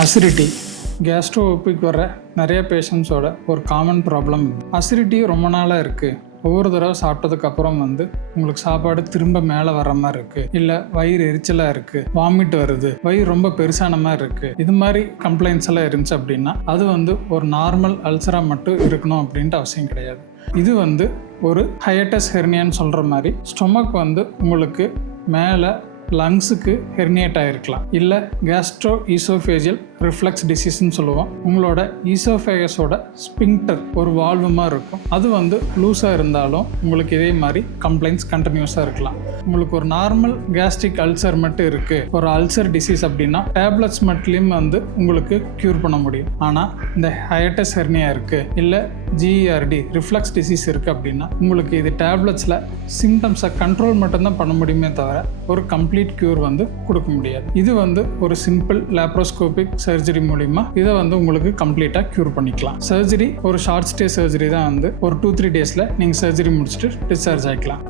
Acidity கேஸ்ட்ரோபிக் வர நிறைய பேஷண்ட்ஸோட ஒரு காமன் ப்ராப்ளம். அசிடிட்டி ரொம்ப நாளாக இருக்குது. ஒவ்வொரு தடவை சாப்பிட்டதுக்கப்புறம் உங்களுக்கு சாப்பாடு திரும்ப மேலே வர மாதிரி இருக்குது, இல்லை வயிறு எரிச்சலாக இருக்குது, வாமிட் வருது, வயிறு ரொம்ப பெருசான மாதிரி இருக்குது. இது மாதிரி கம்ப்ளைண்ட்ஸ் எல்லாம் இருந்துச்சு அப்படின்னா அது ஒரு நார்மல் அல்சராக மட்டும் இருக்கணும் அப்படின்ட்டு அவசியம் கிடையாது. இது ஒரு ஹையட்டஸ் ஹெர்னியான்னு சொல்கிற மாதிரி ஸ்டொமக் உங்களுக்கு மேலே லங்ஸுக்கு ஹெர்னியேட் ஆகிருக்கலாம், இல்லை கேஸ்ட்ரோ ஈசோஃபேஜியல் ரிஃப்ளெக்ஸ் டிசீஸ்ன்னு சொல்லுவோம். உங்களோட ஈசோஃபேகஸோட ஸ்பிங்டர் ஒரு வால்வு மாதிரி இருக்கும், அது லூஸாக இருந்தாலும் உங்களுக்கு இதே மாதிரி கம்ப்ளைண்ட்ஸ் கண்டினியூஸாக இருக்கலாம். உங்களுக்கு ஒரு நார்மல் கேஸ்ட்ரிக் அல்சர் மட்டும் இருக்குது, ஒரு அல்சர் டிசீஸ் அப்படின்னா டேப்லெட்ஸ் மட்டும் உங்களுக்கு க்யூர் பண்ண முடியும். ஆனால் இந்த ஹையட்டஸ் ஹெர்னியா இருக்குது, இல்லை ஜிஇஆர்டி ரிஃப்ளெக்ஸ் டிசீஸ் இருக்குது அப்படின்னா உங்களுக்கு இது டேப்லெட்ஸில் சிம்டம்ஸை கண்ட்ரோல் மட்டும்தான் பண்ண முடியுமே தவிர ஒரு கம்ப்ளீட் க்யூர் கொடுக்க முடியாது. இது ஒரு சிம்பிள் லேப்ரோஸ்கோபிக் சர்ஜரி மூலிமா இதை உங்களுக்கு கம்ப்ளீட்டாக க்யூர் பண்ணிக்கலாம். சர்ஜரி ஒரு ஷார்ட் ஸ்டே சர்ஜரி தான் ஒரு 2-3 டேஸில் நீங்கள் சர்ஜரி முடிச்சுட்டு டிஸ்சார்ஜ் ஆகிக்கலாம்.